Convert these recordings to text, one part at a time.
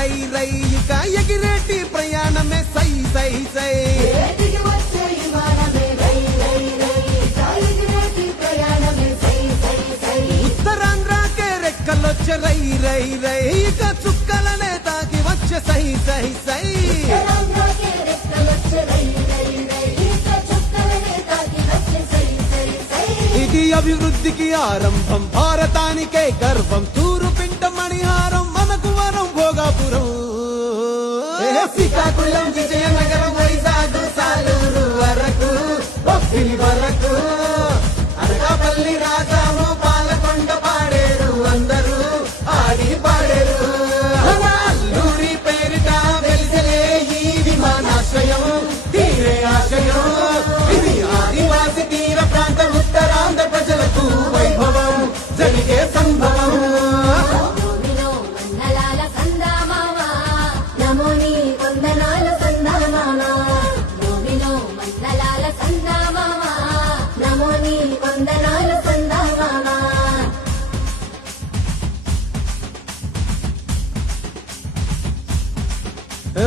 రై రై ఇక ఎగిరేటి ప్రయాణమే సై సై సై ఉత్తరాంధ్రకే రెక్కలొచ్చే రై రై రై ఇక చుక్కలనే తాకి వచ్చే సై సై సై ఇది అభివృద్ధికి ఆరంభం భారతానికే గర్వం తూరు పింట మణిహారం మనకు వరం భోగాపురం శ్రీకాకుళం విజయనగరం వైజాగ్ సాలూరు వరకు బొబ్బిలి వరకు అనకాపల్లి రాజాము పాలకొండ పాడేరు అందరూ ఆడి పాడేరు అల్లూరి పేరిట వెలిసలే ఈ విమానాశ్రయం తీరే ఆశయం ఇది ఆదివాసి తీర ప్రాంత ఉత్తరాంధ్ర ప్రజలకు వైభవం జరిగే సంభవం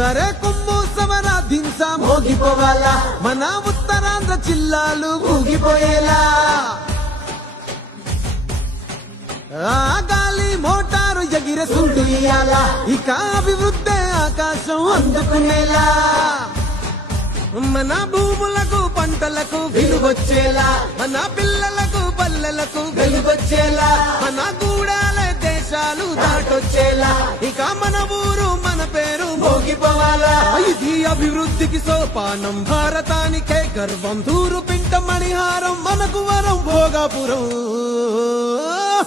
అరే కొమ్ము సమరాధింసా మోగిపోవాలా మన ఉత్తరాంధ్ర జిల్లాలు ఊగిపోయేలా ఆ గాలి మోటారు ఎగిరే సుంటు ఇయ్యాలా ఇక అభివృద్ధి ఆకాశం అందుకునేలా మన భూములకు పంటలకు విలువొచ్చేలా మన పిల్లలకు పల్లెలకు వెలుగొచ్చేలా మన గూడాల దేశాలు దాటొచ్చేలా ఇక మన ఊరు మన పేరు మోగిపోవాలా ఇది అభివృద్ధికి సోపానం భారతానికే గర్వం తూరు పింట మణిహారం మనకు వరం భోగాపురం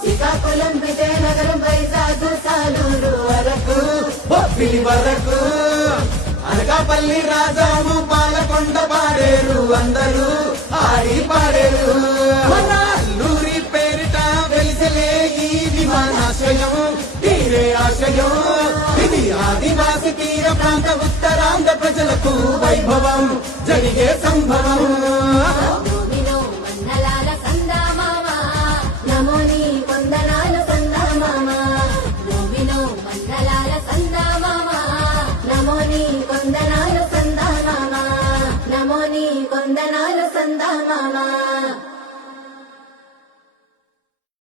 శ్రీకాకుళం విజయనగరం వైజాగ్ సాలూరు వరకు బొబ్బిలి వరకు అనకాపల్లి రాజాము పాలకొండ పాడేరు అందరూ ఆడి పాడేరు మన అల్లూరి పేరిట వెలిసలే ఈ విమానాశ్రయం తీరే ఆశయం ఇది ఆదివాసి తీర ప్రాంత ఉత్తరాంధ్ర ప్రజలకు వైభవం జరిగే సంభవం కొందనాలు సందా మామా